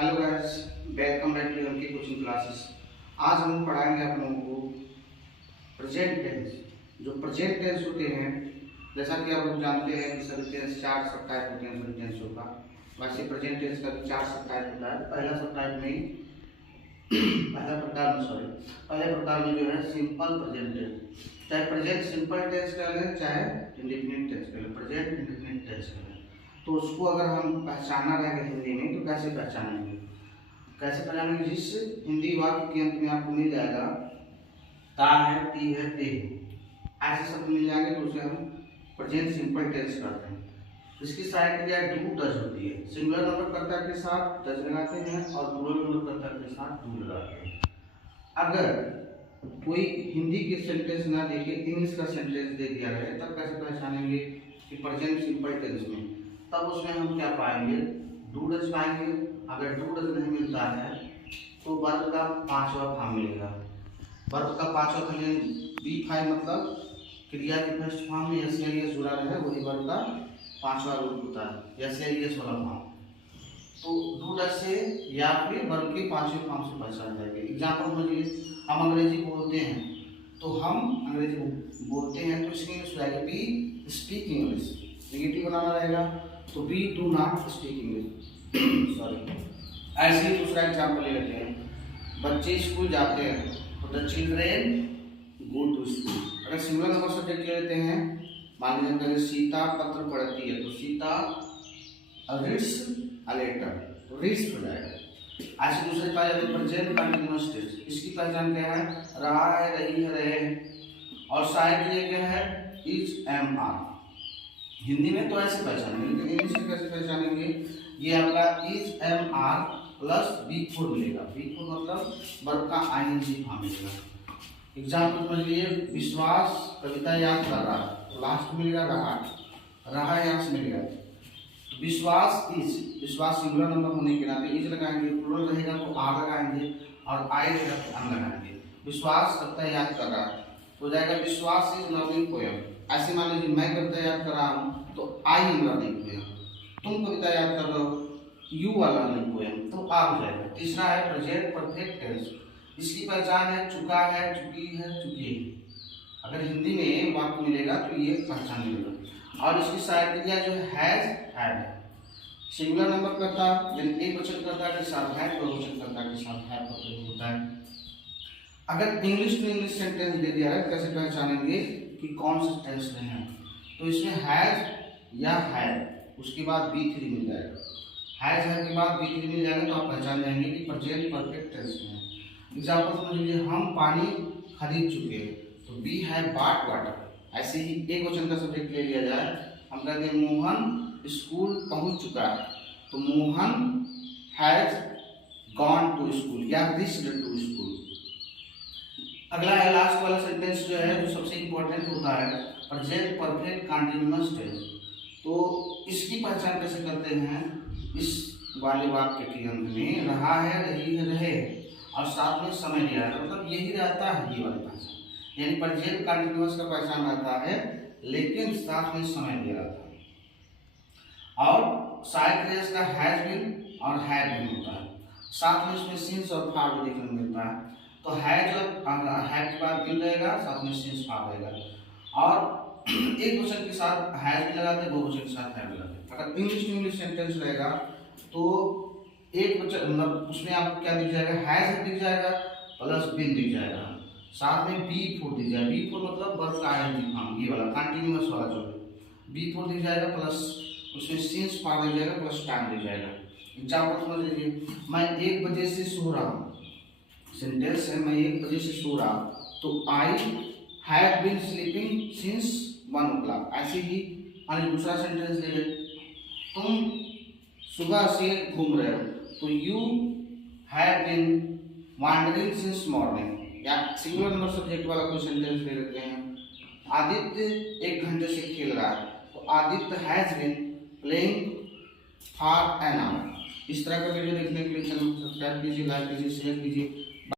Hello guys, welcome back to MK coaching classes. आज हम पढ़ाएंगे आप लोगों को प्रेजेंट टेंस। जो प्रेजेंट टेंस होते हैं, जैसा कि आप लोग जानते हैं कि सभी टेंस चार सब टाइप होते हैं। सभी टेंसों का वैसे प्रेजेंट टेंस का भी चार सब टाइप होता है। पहला सब टाइप में पहले प्रकार में जो है सिंपल प्रेजेंट टेंस, चाहे प्रेजेंट सिंपल टेंस कर लें चाहे इंडेफिनिट टेंस कर लें, प्रेजेंट इंडेफिनिट टेंस कर लें। तो उसको अगर हम पहचानना रहेगा हिंदी में तो कैसे पहचानेंगे? जिस हिंदी वाक्य के अंत में आपको मिल जाएगा ता है, ती है, ते है, ऐसे शब्द मिल जाएंगे तो उसे हम प्रेजेंट सिंपल टेंस करते हैं। इसकी सहायक क्रिया डू डज होती है। सिंगुलर नंबर कर्ता के साथ डज लगाते हैं और प्लूरल नंबर कर्ता के साथ डू लगाते हैं। अगर कोई हिंदी के सेंटेंस ना देके इंग्लिश का सेंटेंस दे दिया है तब कैसे पहचानेंगे कि प्रेजेंट सिंपल टेंस में? तब उसमें हम क्या पाएंगे? डू डज पाएंगे। अगर डू डज नहीं मिलता है तो वर्ब का पांचवा फॉर्म मिलेगा। वर्ब का पांचवा फॉर्म बी फाइव, मतलब क्रिया के फर्स्ट फॉर्म में यस या यस जुड़ा रहे, वही वर्ब का पांचवा रूप होता है, यस या यस वाला फॉर्म। तो डू डज से या फिर वर्ब के पांचवें फॉर्म से पहचान जाएंगे। एग्जाम्पल समझिए, हम अंग्रेजी बोलते हैं तो हम अंग्रेजी बोलते हैं तो इसकी इंग्लिश रहेगी बी स्पीक इंग्लिश। नेगेटिव बनाना रहेगा तो we do not speak English sorry. ऐसे ही दूसरा एग्जाम्पल ले लेते हैं, बच्चे स्कूल जाते हैं तो the children go to school. अगर सिंगुलर नंबर सब्जेक्ट ले लेते हैं, मान लीजिए सीता पत्र पढ़ती है तो सीता रीड्स अ लेटर, तो रीड्स हो जाएगा। ऐसे दूसरे पाए जाते प्रेजेंट कंटीन्यूअस टेंस। इसकी पहचान क्या है? रहा है, रही है, रहे हैं। और सहायक क्रिया क्या है? Is, am, are. हिंदी में तो ऐसे पहचानेंगे, लेकिन इंग्लिश में कैसे पहचानेंगे? ये आपका is, am, are plus V four मिलेगा। बी फोर मतलब वर्ब का आईएनजी फॉर्म मिलेगा। एग्जाम्पल समझ लिए, विश्वास कविता याद कर रहा है, लास्ट में मिलेगा रहा यहाँ से मिलेगा। विश्वास इज, विश्वास सिंगुलर नंबर होने के नाते इज लगाएंगे, प्लूरल रहेगा तो आर लगाएंगे और आई रहेगा तो अन लगाएंगे। विश्वास कविता याद कर रहा है तो जाएगा विश्वास इज लर्निंग पोएम। ऐसे मान लीजिए मैं कविता याद कर रहा हूँ तो आई एम लर्निंग पोएम। तुम कविता याद कर रहे हो, यू आर लर्निंग पोएम, तो आ हो जाएगा। तीसरा है प्रेजेंट परफेक्ट टेंस। इसकी पहचान है चुका है, चुकी है, चुके हैं। अगर हिंदी में वाक्य मिलेगा तो ये पहचान मिलेगा। और इसकी सहायक क्रिया जो हैज, हैड। सिंगुलर नंबर करता यानी एक वचन कर्ता के साथ है, दो वचन कर्ता के साथ है का प्रयोग होता है। अगर इंग्लिश टू इंग्लिश सेंटेंस दे दिया है, कैसे पहचानेंगे कि कौन सा टेंस में है? तो इसमें हैज या हैड, उसके बाद बी3 मिल जाएगा। हैज है के बाद बी3 मिल जाएगा तो आप पहचान जाएंगे कि प्रेजेंट परफेक्ट टेंस में है। एग्जाम्पल समझ लीजिए, हम पानी खरीद चुके हैं तो बी है बाट वाटर। ऐसे ही एक वचन का सब्जेक्ट ले लिया जाए, हम कहते हैं मोहन स्कूल पहुंच चुका है तो Mohan has gone to school या रीच्ड टू स्कूल। अगला है लास्ट वाला सेंटेंस जो है, जो सबसे इंपॉर्टेंट होता है, प्रेजेंट परफेक्ट कंटीन्यूअस टेंस। तो इसकी पहचान कैसे करते हैं? इस वाले वाक्य के अंत में रहा है, रही है, रहे और साथ में समय दिया है, मतलब यही रहता है ये वाली पहचान। यानी प्रेजेंट कंटीन्यूअस का पहचान रहता है लेकिन साथ में समय दिया रहता है। और सहायक क्रिया का हैज बीन और हैड बीन होता है, साथ में इसमें सिंस और फार भी देखने को मिलता है। तो हैज और हैड के बाद बीन रहेगा, साथ में सिंस फार रहेगा। और एक वचन के साथ हैज भी लगाते हैं, दो वचन के साथ हैड लगाते हैं। अगर इंग्लिश टू इंग्लिश सेंटेंस रहेगा तो एक वचन मतलब उसमें आपको क्या दिख जाएगा? हैज दिख जाएगा प्लस बीन दिख जाएगा, साथ में बी फोर दिख जाएगा। बी फोर मतलब वर्ब का आईएनजी फॉर्म, ये वाला कंटीन्यूअस वाला जो है बी फोर दिख जाएगा प्लस उसमें सिंस पार दिख जाएगा प्लस टाइम दिख जाएगा। एग्जाम्पल समझ लीजिए, मैं 1 बजे से सो रहा हूँ। सेंटेंस है मैं 1 बजे से सो रहा तो I have been sleeping since 1 o'clock। ऐसे ही दूसरा सेंटेंस ले ले, तुम सुबह से घूम रहे हो तो you have been wandering since morning. या सिंगुलर नंबर सब्जेक्ट वाला कोई सेंटेंस ले लेते हैं, आदित्य 1 घंटे से खेल रहा है तो Aditya has been playing for an hour. इस तरह का वीडियो देखने के लिए चैनल को सब्सक्राइब कीजिए, लाइक कीजिए, शेयर कीजिए।